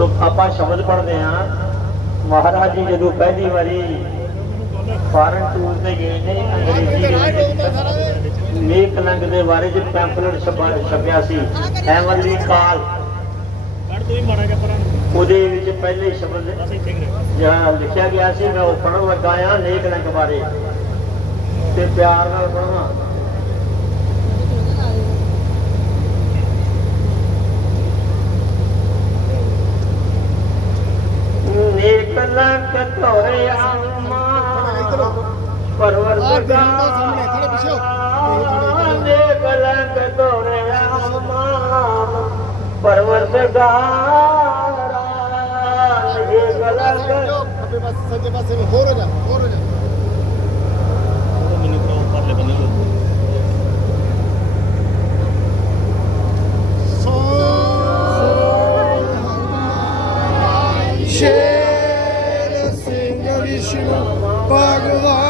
ਤੋਂ ਆਪਾਂ ਸ਼ਬਦ ਪੜ੍ਹਦੇ ਹਾਂ। ਮਹਾਰਾਜ ਜੀ ਜਦੋਂ ਪਹਿਲੀ ਵਾਰੀ ਫਾਰਨ ਟੂਰ ਤੇ ਗਏ ਨੇ ਅੰਗਰੇਜ਼ੀ ਦੇ ਲੰਗ ਦੇ ਬਾਰੇ ਚ ਪੈਂਫਲੇਟ ਛਪਿਆ ਸੀ। ਹੈਵਨਲੀ ਕਾਲ ਕੱਢ ਤੂੰ ਹੀ ਮਾੜਾ ਜਿਹਾ ਪਰਾਂ ਉਹਦੇ ਵਿੱਚ ਪਹਿਲੇ ਸ਼ਬਦ ਜਿਹੜਾ ਲਿਖਿਆ ਗਿਆ ਸੀ, ਮੈਂ ਉਹ ਪੜ੍ਹਨ ਲੱਗਾ ਆ ਨੇਕ ਲੰਗ ਬਾਰੇ। ਤੇ ਪਿਆਰ ਨਾਲ ਪੜ੍ਹਨਾ। Share the Signor Vishnu Bhagavan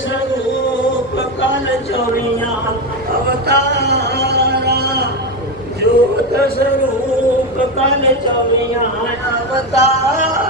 ਸਰੂਪ ਕਲ ਚੋਰੀਆਂ ਅਵਤਾਰਾ ਜੋਤ ਸਰੂਪ ਕਲ ਚੋਰੀਆਂ ਅਵਤਾਰਾ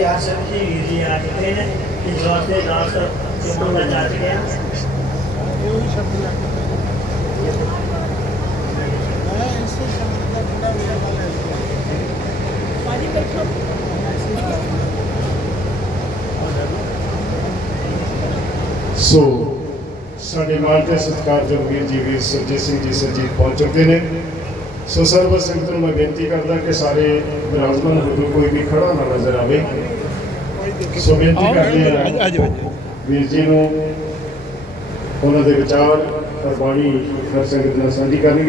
ਕਰੀ ਆਸਨ ਜੀ ਵੀਰੀ ਆ ਚੁੱਕੇ ਨੇ ਵਾਸਤੇ ਦਾਸ ਚੁੱਕਣ ਦਾ ਜਾ ਚੁੱਕੇ ਆ ਕੋਈ ਸ਼ਬਦ ਲੱਗ ਮੈਂ ਇਸੇ ਸ਼ਬਦ ਦਾ ਥੋੜਾ ਵੇਰਵਾ ਲੈ ਲਿਆ ਪਾਜੀ ਬੈਠੋ। ਸੋ ਸਾਡੇ ਮਾਨ ਤੇ ਸਤਿਕਾਰਯੋਗ ਵੀਰ ਜੀ ਵੀਰ ਸਰਜੀਤ ਸਿੰਘ ਜੀ ਸਰਜੀਤ ਪਹੁੰਚ ਚੁੱਕੇ ਨੇ। ਸੋ ਸਰਬ ਸੰਗਤ ਨੂੰ ਮੈਂ ਬੇਨਤੀ ਕਰਦਾ ਕਿ ਸਾਰੇ ਬਿਰਾਜਮਾਨ ਹੋ ਕੋਈ ਵੀ ਖੜਾ ਨਾ ਨਜ਼ਰ ਆਵੇ ਸੋ ਬੇਨਤੀ ਕਰਦੇ ਹਾਂ ਵੀਰ ਜੀ ਨੂੰ ਉਹਨਾਂ ਦੇ ਵਿਚਾਰ ਔਰ ਬਾਣੀ ਸੰਗਤ ਨਾਲ ਸਾਂਝੀ ਕਰਨਗੇ।